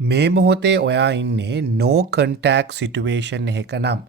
මේ මොහොතේ ඔයා ඉන්නේ no contact situation එකක නම්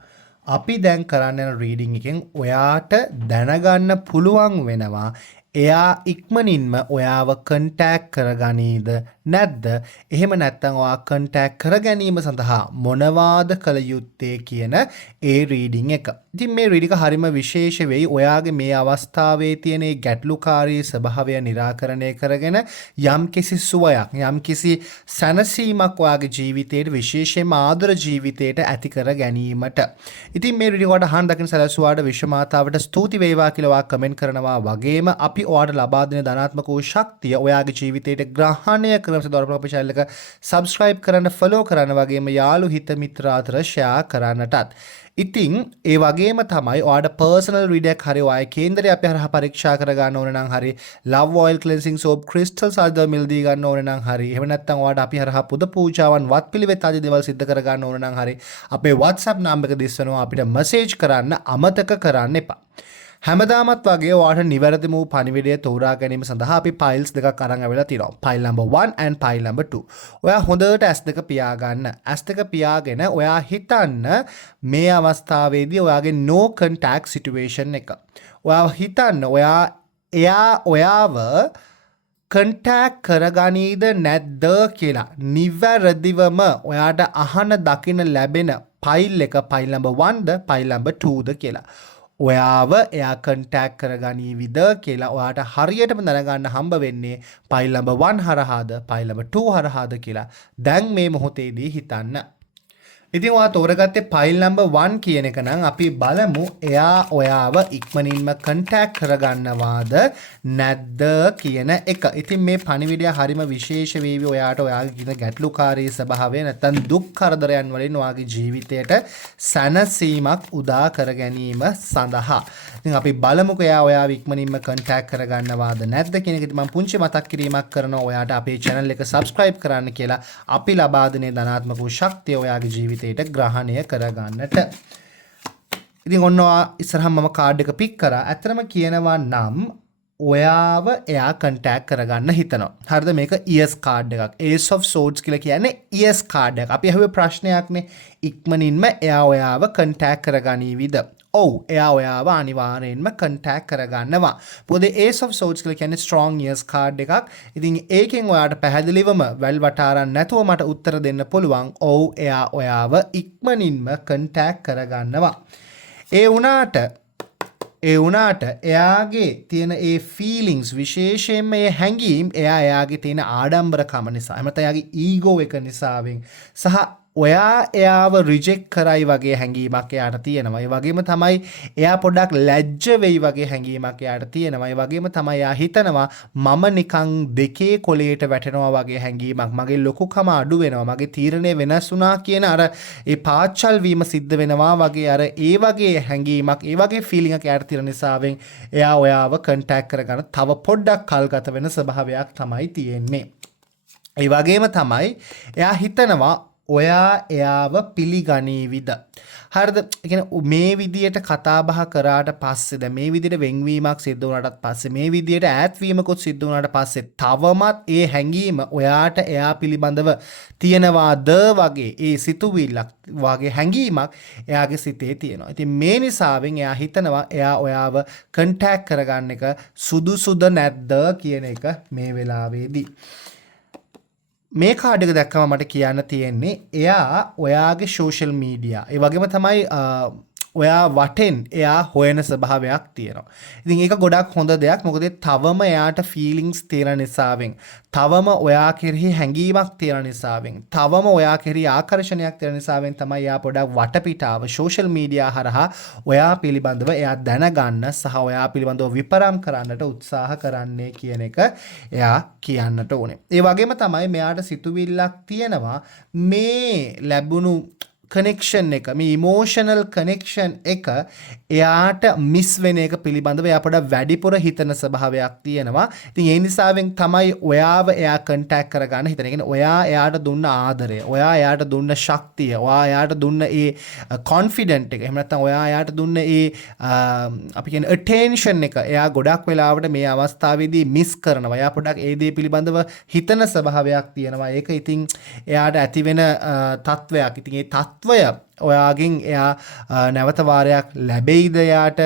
අපි දැන් කරන්න යන රීඩින් එකෙන් ඔයාට දැනගන්න පුළුවන් වෙනවා එයා ඉක්මනින්ම ඔයාව කන්ටැක්ට් කරගනීද නැද්ද එහෙම නැත්නම් ඔයා කන්ටැක්ට් කර ගැනීම සඳහා මොනවාද කළ යුත්තේ කියන ඒ රීඩින් එක. ඉතින් මේ රීඩින් එක හරිම විශේෂ වෙයි. ඔයාගේ මේ අවස්ථාවේ තියෙන ඒ ගැටලුකාරී ස්වභාවය निराකරණය කරගෙන යම්කිසි සුවයක් යම්කිසි සැනසීමක් ඔයාගේ ජීවිතයට විශේෂයෙන්ම ආදර ජීවිතයට ඇති කර ගැනීමට. ඉතින් මේ රීඩින් එකට අහන්න දකින්න සැලසුවාට විශ්ව මාතාවට ස්තුති වේවා කියලා ඔයා කමෙන්ට් කරනවා වගේම අපි ඔයාට ලබා දෙන ධනාත්මක වූ ශක්තිය ඔයාගේ ජීවිතයට ග්‍රහණය කරන සදවරපල අපේ channel එක subscribe කරන්න follow කරන්න වගේම යාළු හිත මිත්‍ර අතර share කරන්නටත්. ඉතින් ඒ වගේම තමයි ඔයාට personal reader එකක් හරි ඔයාගේ කේන්දරය අපි හරහා පරීක්ෂා කර ගන්න ඕන නම් හරි love oil cleansing soap crystals ආදී මිලදී ගන්න ඕන නම් හරි එහෙම නැත්නම් ඔයාට අපි හරහා පුද පූජාවන් වත් පිළිවෙත් ආදී දේවල් සිද්ධ කර ගන්න ඕන නම් හරි අපේ WhatsApp නම්බර එක දිස්වනවා අපිට message කරන්න අමතක කරන්න එපා. හැමදාමත් වගේ ඔයාට නිවැරදිම වූ පණිවිඩය තෝරා ගැනීම සඳහා අපි ෆයිල්ස් දෙකක් අරන් ආවිලා තියෙනවා. File number 1 and file number 2. ඔයා හොඳට S2 පියාගන්න. S2 පියාගෙන ඔයා හිතන්න මේ අවස්ථාවේදී ඔයාගේ no contact situation එක. ඔයා හිතන්න එයා ඔයාව කන්ටැක්ට් කරගනීද නැද්ද කියලා. නිවැරදිවම ඔයාට අහන දකින්න ලැබෙන ෆයිල් එක ෆයිල් number 1ද ෆයිල් number 2ද කියලා. ඔයාව එයා කන්ටැක්ට් කරගනීවිද කියලා ඔයාට හරියටම දැනගන්න හම්බ වෙන්නේ ෆයිල් number 1 හරහාද ෆයිල් number 2 හරහාද කියලා දැන් මේ මොහොතේදී හිතන්න. ඉතින් ඔයා තෝරගත්තේ ෆයිල් number 1 කියන එක නම් අපි බලමු එයා ඔයාව ඉක්මනින්ම කන්ටැක්ට් කරගන්නවාද නැද්ද කියන එක. ඉතින් මේ පණිවිඩය හරිම විශේෂ වේවි ඔයාට ඔයාගේ කියන ගැටලුකාරී ස්වභාවය නැත්නම් දුක් කරදරයන් වලින් ඔයාගේ ජීවිතයට සැනසීමක් උදා කර ගැනීම සඳහා. ඉතින් අපි බලමුකෝ එයා ඔයාව ඉක්මනින්ම කන්ටැක්ට් කරගන්නවාද නැද්ද කියන එක. ඉතින් මම පුංචි මතක් කිරීමක් කරනවා ඔයාට අපේ channel එක subscribe කරන්න කියලා. අපි ලබා දෙන ධනාත්මක වූ ශක්තිය ඔයාගේ ජීවිතයට ග්‍රහණය කරගන්නට. ඉතින් ඔන්න ඉස්සරහම මම කාඩ් එක පික් කරා. ඇත්තටම කියනවා නම් ඔයාව එයා කන්ටැක්ට් කරගන්න හිතනවා. හරිද? මේක ES කාඩ් එකක්. Ace of Swords කියලා කියන්නේ ES කාඩ් එකක්. අපි අහුවේ ප්‍රශ්නයක්නේ. ඉක්මනින්ම එයා ඔයාව කන්ටැක්ට් කරගනීවිද? ඔව් එයා ඔයාව අනිවාර්යෙන්ම කන්ටැක්ට් කරගන්නවා. මොකද Ace of Swords කියලා කියන්නේ strong yes කාඩ් එකක්. ඉතින් ඒකෙන් ඔයාට පැහැදිලිවම වැල් වටාරන්න නැතුව මට උත්තර දෙන්න පුළුවන්. ඔව් එයා ඔයාව ඉක්මනින්ම කන්ටැක්ට් කරගන්නවා. ඒ වුණාට එයාගේ තියෙන ඒ ෆීලිංග්ස් විශේෂයෙන්ම ඒ හැඟීම් එයාගේ තියෙන ආඩම්බරකම නිසා එහෙම නැත්නම් එයාගේ ඊගෝ එක නිසාවෙන් සහ ඔයා එයාව රිජෙක්ට් කරයි වගේ හැඟීමක් එයාට තියෙනවා. ඒ වගේම තමයි එයා පොඩ්ඩක් ලැජ්ජ වෙයි වගේ හැඟීමක් එයාට තියෙනවා. ඒ වගේම තමයි එයා හිතනවා මම නිකන් දෙකේ කොලයට වැටෙනවා වගේ හැඟීමක්. මගේ ලොකුකම අඩු වෙනවා. මගේ තීරණය වෙනස් වුණා කියන අර ඒ පාච්චල් වීම සිද්ධ වෙනවා වගේ අර ඒ වගේ හැඟීමක් ඒ වගේ ෆීලිං එකක් එයාට තියෙන නිසාවෙන් එයා ඔයාව කන්ටැක්ට් කරගන්න තව පොඩ්ඩක් කල් ගත වෙන ස්වභාවයක් තමයි තියෙන්නේ. ඒ වගේම තමයි එයා හිතනවා ඔයා එයාව පිළිගනීවිද? හරිද? මේ විදියට කතා බහ කරාට පස්සේ දැන් මේ විදියට වෙන්වීමක් සිද්ධ වුණාට පස්සේ මේ විදියට ඈත්වීමකුත් සිද්ධ වුණාට පස්සේ තවමත් ඒ හැඟීම ඔයාට එයා පිළිබඳව තියෙනවාද වගේ ඒ සිතුවිල්ලක් වගේ හැඟීමක් එයාගේ සිතේ තියෙනවා. ඉතින් මේ නිසාවෙන් එයා හිතනවා එයා ඔයාව කන්ටැක්ට් කරගන්න එක සුදුසුද නැද්ද කියන එක මේ වෙලාවේදී. මේ කාඩ් එක දැක්කම මට කියන්න තියෙන්නේ එයා ඔයාගේ සෝෂල් මීඩියා ඒ වගේම තමයි ඔයා වටෙන් එයා හොයන ස්වභාවයක් තියෙනවා. ඉතින් ඒක ගොඩක් හොඳ දෙයක්. මොකද තවම එයාට ෆීලිංග්ස් තියෙන නිසාවෙන්, තවම ඔයා කෙරෙහි හැඟීමක් තියෙන නිසාවෙන්, තවම ඔයා කෙරෙහි ආකර්ෂණයක් තියෙන නිසාවෙන් තමයි එයා පොඩක් වටපිටාව සෝෂල් මීඩියා හරහා ඔයා පිළිබඳව එයා දැනගන්න සහ ඔයා පිළිබඳව විපරම් කරන්නට උත්සාහ කරන්නේ කියන එක එයා කියන්නට ඕනේ. ඒ වගේම තමයි මෙයාට සිතුවිල්ලක් තියෙනවා මේ ලැබුණු කනෙක්ෂන් එක මේ ඉමෝෂනල් කනෙක්ෂන් එක එයාට මිස් වෙන එක පිළිබඳව එයා පොඩ්ඩක් වැඩිපුර හිතන ස්වභාවයක් තියෙනවා. ඉතින් ඒ නිසාවෙන් තමයි ඔයාව එයා කන්ටැක්ට් කරගන්න හිතන. ඒ කියන්නේ ඔයා එයාට දුන්න ආදරය, ඔයා එයාට දුන්න ශක්තිය, ඔයා එයාට දුන්න ඒ කොන්ෆිඩන්ට් එක, එහෙම නැත්නම් ඔයා එයාට දුන්න ඒ අපි කියන්නේ attention එක එයා ගොඩක් වෙලාවට මේ අවස්ථාවේදී මිස් කරනවා. එයා පොඩ්ඩක් ඒ දේ පිළිබඳව හිතන ස්වභාවයක් තියෙනවා. ඒක ඉතින් එයාට ඇති වෙන තත්වයක්. ඉතින් ඒ තත්වය ඔයාගෙන් එයා නැවත වාරයක් ලැබෙයිද, එයාට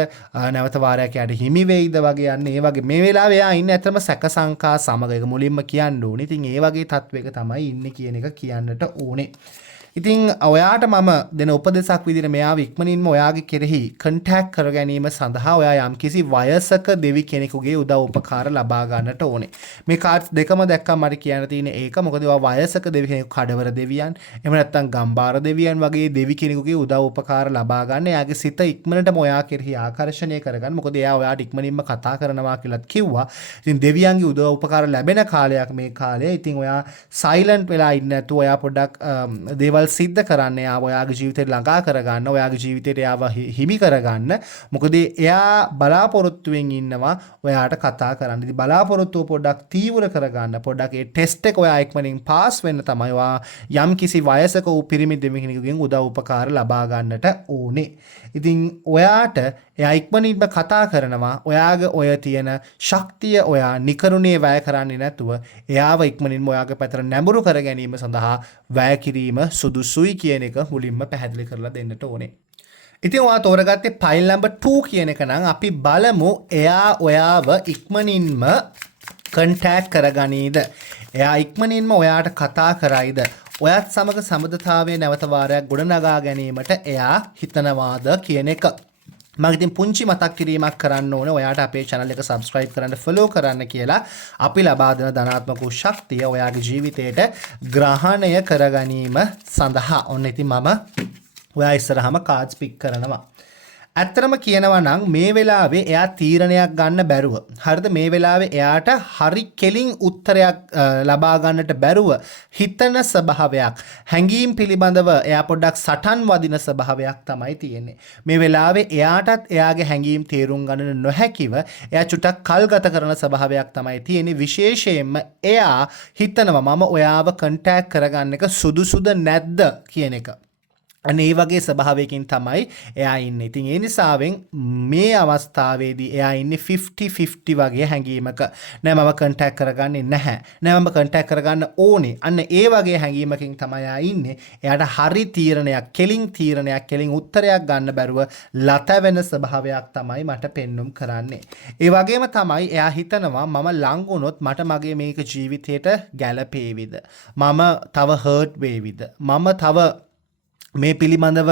නැවත වාරයක් එයාට හිමි වෙයිද වගේ යන්නේ. ඒ වගේ මේ වෙලාවේ එයා ඉන්නේ ඇත්තම සැක සංකා සමග. ඒක මුලින්ම කියන්න ඕනේ. ඉතින් ඒ වගේ තත්වයක තමයි ඉන්නේ කියන එක කියන්නට ඕනේ. ඉතින් ඔයාට මම දෙන උපදෙසක් විදිහට මෙයාව ඉක්මනින්ම ඔයාගේ කෙරෙහි කන්ටැක්ට් කර ගැනීම සඳහා ඔයා යම්කිසි වයසක දෙවි කෙනෙකුගේ උදව් උපකාර ලබා ගන්නට ඕනේ. මේ කාඩ්ස් දෙකම දැක්කම මට කියන්න තියෙන ඒක මොකද ඔයා වයසක දෙවි කෙනෙකු, කඩවර දෙවියන්, එහෙම නැත්නම් ගම්බාර දෙවියන් වගේ දෙවි කෙනෙකුගේ උදව් උපකාර ලබා ගන්න. එයාගේ සිත ඉක්මනටම ඔයා කෙරෙහි ආකර්ෂණය කරගන්න. මොකද එයා ඔයාට ඉක්මනින්ම කතා කරනවා කියලාත් කිව්වා. ඉතින් දෙවියන්ගේ උදව් උපකාර ලැබෙන කාලයක් මේ කාලය. ඉතින් ඔයා සයිලන්ට් වෙලා ඉන්න නැතුව ඔයා පොඩ්ඩක් දේවල් සිද්ධ කරන්න, එයාව ඔයාගේ ජීවිතේට ළඟා කරගන්න, ඔයාගේ ජීවිතේට එයාව හිමි කරගන්න. මොකද එයා බලාපොරොත්තුවෙන් ඉන්නවා ඔයාට කතා කරන්න. ඉතින් බලාපොරොත්තුව පොඩ්ඩක් තීව්‍ර කරගන්න. පොඩ්ඩක් ඒ ටෙස්ට් එක ඔයා ඉක්මනින් පාස් වෙන්න තමයි ඔයා යම් කිසි වයසක වූ පිරිමි දෙවියෙකුගෙන් උදව් උපකාර ලබා ගන්නට ඕනේ. ඉතින් ඔයාට එයා ඉක්මනින්ම කතා කරනවා. ඔයාගේ ඔය තියෙන ශක්තිය ඔයා නිකරුණේ වැය කරන්නේ නැතුව එයාව ඉක්මනින්ම ඔයාගේ පැත්තට නැඹුරු කර ගැනීම සඳහා වැය කිරීම සුදුසුයි කියන එක මුලින්ම පැහැදිලි කරලා දෙන්නට ඕනේ. ඉතින් ඔයා තෝරගත්තේ ෆයිල් නම්බර් 2 කියන එක නම් අපි බලමු එයා ඔයාව ඉක්මනින්ම කන්ටැක්ට් කරගනීද? එයා ඉක්මනින්ම ඔයාට කතා කරයිද? ඔයත් සමග සම්බන්ධතාවයේ නැවත වාරයක් ගොඩනගා ගැනීමට එයා හිතනවාද කියන එක. මම ඉතින් පුංචි මතක් කිරීමක් කරන්න ඕනේ ඔයාට අපේ channel එක subscribe කරන්න, follow කරන්න කියලා. අපි ලබා දෙන ධනාත්මක ශක්තිය ඔයාගේ ජීවිතයට ග්‍රහණය කරගැනීම සඳහා. ඔන්න ඉතින් මම ඔයා ඉස්සරහම cards pick කරනවා. ඇත්තටම කියනවා නම් මේ වෙලාවේ එයා තීරණයක් ගන්න බැරුව, හරිද, මේ වෙලාවේ එයාට හරි කෙලින් උත්තරයක් ලබා ගන්නට බැරුව හිතන ස්වභාවයක්, හැඟීම් පිළිබඳව එයා පොඩ්ඩක් සටන් වදින ස්වභාවයක් තමයි තියෙන්නේ. මේ වෙලාවේ එයාටත් එයාගේ හැඟීම් තේරුම් ගන්න නොහැකිව එයා චුට්ටක් කල් ගත කරන ස්වභාවයක් තමයි තියෙන්නේ. විශේෂයෙන්ම එයා හිතනවා මම ඔයාව කන්ටැක්ට් කරගන්න එක සුදුසුද නැද්ද කියන එක. අනේ වගේ ස්වභාවයකින් තමයි එයා ඉන්නේ. ඉතින් ඒ නිසාවෙන් මේ අවස්ථාවේදී එයා ඉන්නේ 50-50 වගේ හැඟීමක. නෑ මම කන්ටැක්ට් කරගන්නේ නැහැ. නෑ මම කන්ටැක්ට් කරගන්න ඕනේ. අන්න ඒ වගේ හැඟීමකින් තමයි එයා ඉන්නේ. එයාට හරි තීරණයක්, කෙලින් උත්තරයක් ගන්න බැරුව ලතවෙන ස්වභාවයක් තමයි මට පෙන්눔 කරන්නේ. ඒ වගේම තමයි එයා හිතනවා මම ලං වුණොත් මට මගේ මේක ජීවිතේට ගැළපේවිද? මම තව හර්ට් වේවිද? මම තව මේ පිළිබඳව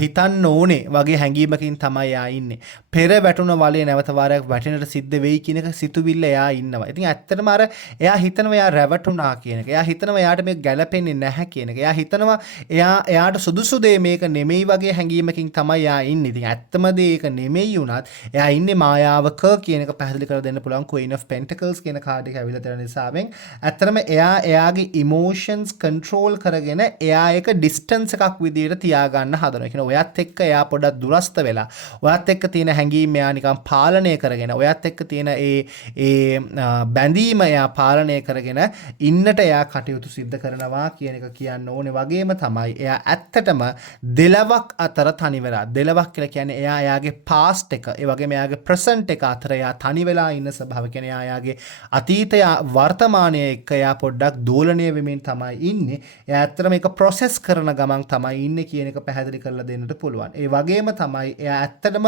හිතන්න ඕනේ වගේ හැඟීමකින් තමයි එයා ඉන්නේ. පෙර වැටුණ වලේ නැවත වාරයක් වැටෙන්නට සිද්ධ වෙයි කියන එක සිතුවිල්ල එයා ඉන්නවා. ඉතින් ඇත්තටම අර එයා හිතනවා එයා රැවටුණා කියන එක. එයා හිතනවා එයාට මේක ගැළපෙන්නේ නැහැ කියන එක. එයා හිතනවා එයාට සුදුසු දේ මේක නෙමෙයි වගේ හැඟීමකින් තමයි එයා ඉන්නේ. ඉතින් ඇත්තම දේ ඒක නෙමෙයි වුණත් එයා ඉන්නේ මායාවක කියන එක පැහැදිලි කරලා දෙන්න පුළුවන් Queen of Pentacles කියන කාඩ් එක ඇවිල්ලා තියෙන නිසාවෙන් ඇත්තටම එයා එයාගේ emotions control කරගෙන එයා ඒක distance එකක් විදියට තියාගන්න හදනවා. කියන ඔයත් එක්ක එයා පොඩක් දුරස්ත වෙලා, ඔයත් එක්ක තියෙන හැඟීම් එයා නිකන් පාලනය කරගෙන, ඔයත් එක්ක තියෙන ඒ බැඳීම එයා පාලනය කරගෙන ඉන්නට එයා කටයුතු සිද්ධ කරනවා කියන එක කියන්න ඕනේ. වගේම තමයි එයා ඇත්තටම දෙලවක් අතර තනි වෙලා, දෙලවක් කියලා කියන්නේ එයා එයාගේ past එක, ඒ වගේම එයාගේ present එක අතර එයා තනි වෙලා ඉන්න ස්වභාවය. කියන්නේ එයාගේ අතීතය වර්තමානයේ එක්ක එයා පොඩ්ඩක් දෝලණය වෙමින් තමයි ඉන්නේ. එයා ඇත්තටම මේක process කරන ගමන් තමයි ඉන්නේ කියන එක පැහැදිලි කරලා දෙන්නට පුළුවන්. ඒ වගේම තමයි එයා ඇත්තටම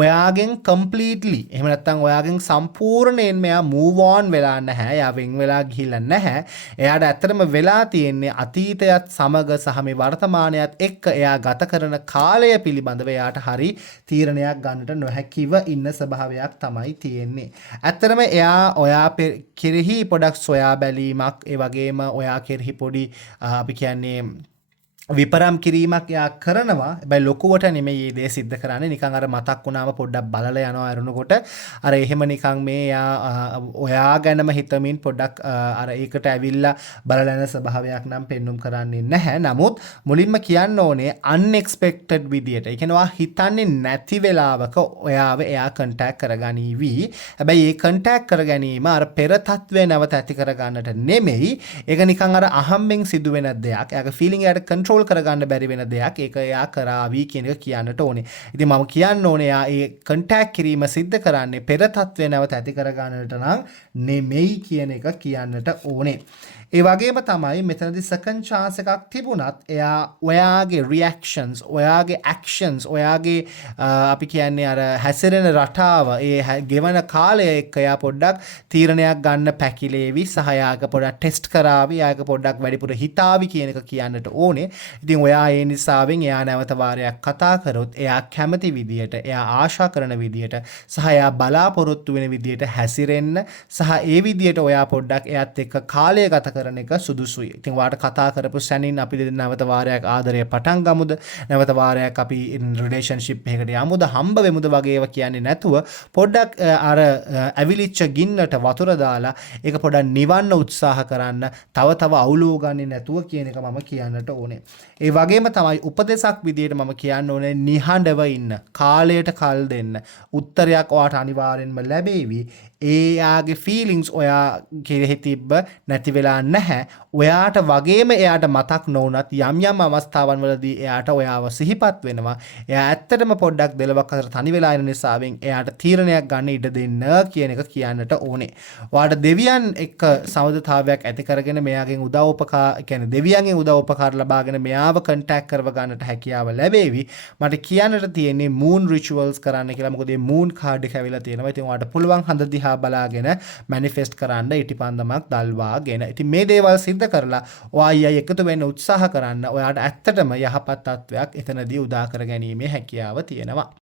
ඔයාගෙන් completely, එහෙම නැත්නම් ඔයාගෙන් සම්පූර්ණයෙන්ම එයා move on වෙලා නැහැ. එයා වෙන් වෙලා ගිහිල්ලා නැහැ. එයාට ඇත්තටම වෙලා තියෙන්නේ අතීතයත් සමග සහ මේ වර්තමානයත් එක්ක එයා ගත කරන කාලය පිළිබඳව එයාට හරි තීරණයක් ගන්නට නොහැකිව ඉන්න ස්වභාවයක් තමයි තියෙන්නේ. ඇත්තටම එයා ඔයා කෙරෙහි පොඩක් සොයා බැලීමක්, ඒ වගේම ඔයා කෙරෙහි පොඩි අපි කියන්නේ විපරම් කිරීමක් එයා කරනවා. හැබැයි ලොකුවට නෙමෙයි මේ දේ සිද්ධ කරන්නේ. නිකන් අර මතක් වුණාම පොඩ්ඩක් බලලා යනවා අරනකොට අර එහෙම නිකන් මේ එයා ඔයා ගැනම හිතමින් පොඩ්ඩක් අර ඒකට ඇවිල්ලා බලලා යන ස්වභාවයක් නම් පෙන්눔 කරන්නේ නැහැ. නමුත් මුලින්ම කියන්න ඕනේ unexpected විදියට. ඒ කියන්නේ ඔයා හිතන්නේ නැති වෙලාවක ඔයාව එයා කන්ටැක්ට් කරගනීවි. හැබැයි ඒ කන්ටැක්ට් කර ගැනීම අර පෙර තත්ත්වය නැවත ඇති කරගන්නට නෙමෙයි. ඒක නිකන් අර අහම්බෙන් සිදුවෙන දෙයක්. එයාගේ ෆීලිං එයාට කන්ට්‍රෝල් කරගන්න බැරි වෙන දෙයක්. ඒක එයා කරાવી කියන එක කියන්නට ඕනේ. ඉතින් මම කියන්න ඕනේ එයා ඒ කන්ටැක්ට් කිරීම සිද්ධ කරන්නේ පෙර තත්ත්වය නැවත ඇති කරගන්නට නම් නෙමෙයි කියන එක කියන්නට ඕනේ. ඒ වගේම තමයි මෙතනදී second chance එකක් තිබුණත් එයා ඔයාගේ reactions, ඔයාගේ actions, ඔයාගේ අපි කියන්නේ අර හැසිරෙන රටාව, ඒ ගෙවන කාලය එක්ක එයා පොඩ්ඩක් තීරණයක් ගන්න පැකිලේවි සහ එයාක පොඩ්ඩක් ටෙස්ට් කරાવી, එයාක පොඩ්ඩක් වැඩිපුර හිතාවි කියන එක කියන්නට ඕනේ. ඉතින් ඔයා ඒ නිසාවෙන් එයා නැවත වාරයක් කතා කරොත් එයා කැමති විදියට, එයා ආශා කරන විදියට සහ එයා බලාපොරොත්තු වෙන විදියට හැසිරෙන්න සහ ඒ විදියට ඔයා පොඩ්ඩක් එයාත් එක්ක කාලය ගත කරන එක සුදුසුයි. ඉතින් ඔයාට කතා කරපු සැනින් අපි දෙන්න නැවත වාරයක් ආදරය පටන් ගමුද? නැවත වාරයක් අපි රිලේෂන්ෂිප් එකකට යමුද? හම්බ වෙමුද වගේ ඒවා කියන්නේ නැතුව පොඩ්ඩක් අර ඇවිලිච්ච ගින්නට වතුර දාලා ඒක පොඩ්ඩක් නිවන්න උත්සාහ කරන්න. තව අවුලෝ ගන්නේ නැතුව කියන එක මම කියන්නට ඕනේ. ඒ වගේම තමයි උපදේශක් විදියට මම කියන්න ඕනේ නිහඬව ඉන්න. කාලයට කල් දෙන්න. උත්තරයක් ඔයාට අනිවාර්යෙන්ම ලැබෙවි. එයාගේ ෆීලිංස් ඔයා කෙරෙහි තිබ්බ නැති වෙලා නැහැ. ඔයාට වගේම එයාට මතක් නොවුනත් යම් යම් අවස්ථාවන් වලදී එයාට ඔයාව සිහිපත් වෙනවා. එයා ඇත්තටම පොඩ්ඩක් දෙලවක් අතර තනි වෙලා ඉන්න නිසාවෙන් එයාට තීරණයක් ගන්න ඉඩ දෙන්න කියන එක කියන්නට ඕනේ. ඔයාට දෙවියන් එක්ක සමබරතාවයක් ඇති කරගෙන මෙයාගෙන් උදව් උපකාර කියන්නේ දෙවියන්ගෙන් උදව් උපකාර ලබාගෙන මෙයාව කන්ටැක්ට් කරව ගන්නට හැකියාව ලැබෙවි. මට කියන්නට තියෙන්නේ moon rituals කරන්න කියලා. මොකද මේ moon card එක ඇවිල්ලා තියෙනවා. ඉතින් ඔයාට පුළුවන් හඳ දිහා බලාගෙන මැනිෆෙස්ට් කරන්න ඉටිපන්දමක් දල්වාගෙන. ඉතින් මේ දේවල් සිද්ධ කරලා ඔයා එකතු වෙන්න උත්සාහ කරන්න. ඔයාට ඇත්තටම යහපත් තත්වයක් එතනදී උදා කර ගැනීමේ හැකියාව තියෙනවා.